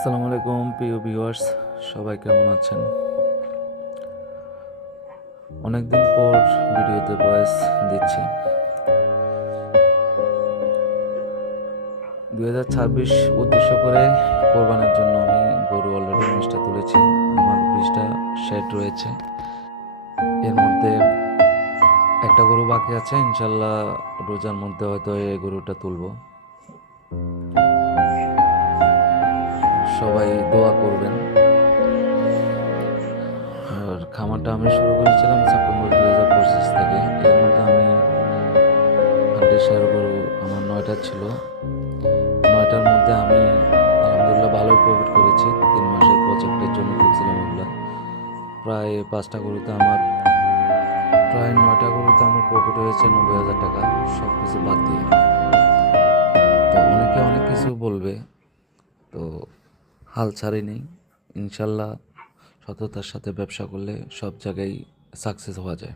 আসসালামু আলাইকুম প্রিয় ভিউয়ার্স, সবাই কেমন আছেন? অনেকদিন পর ভিডিওতে ভয়েস দিচ্ছি। 2026 উদ্দেশ্য করে কোরবানির জন্য আমি গরু অলরেডি 19টা তুলেছি। আমার 20টা শেড রয়েছে, এর মধ্যে একটা গরু বাকি আছে। ইনশাল্লাহ রোজার মধ্যে হয়তো এই গরুটা তুলব। সবাই দোয়া করবেন। আর খামারটা আমি শুরু করেছিলাম সেপ্টেম্বর 2025 থেকে। এর মধ্যে আমি হান্ডিসার গরু আমার 9টা ছিল। 9টার মধ্যে আমি আলহামদুলিল্লাহ ভালোই প্রফিট করেছি। 3 মাসের প্রজেক্টের জন্য তুলছিলাম ওগুলা। প্রায় 9টা গরুতে আমার প্রফিট হয়েছে 90,000 টাকা, সব কিছু বাদ দিয়ে। তো অনেকে অনেক কিছু বলবে, তো হাল ছাড়িনি। ইনশাল্লাহ সততার সাথে ব্যবসা করলে সব জায়গায় সাকসেস হওয়া যায়।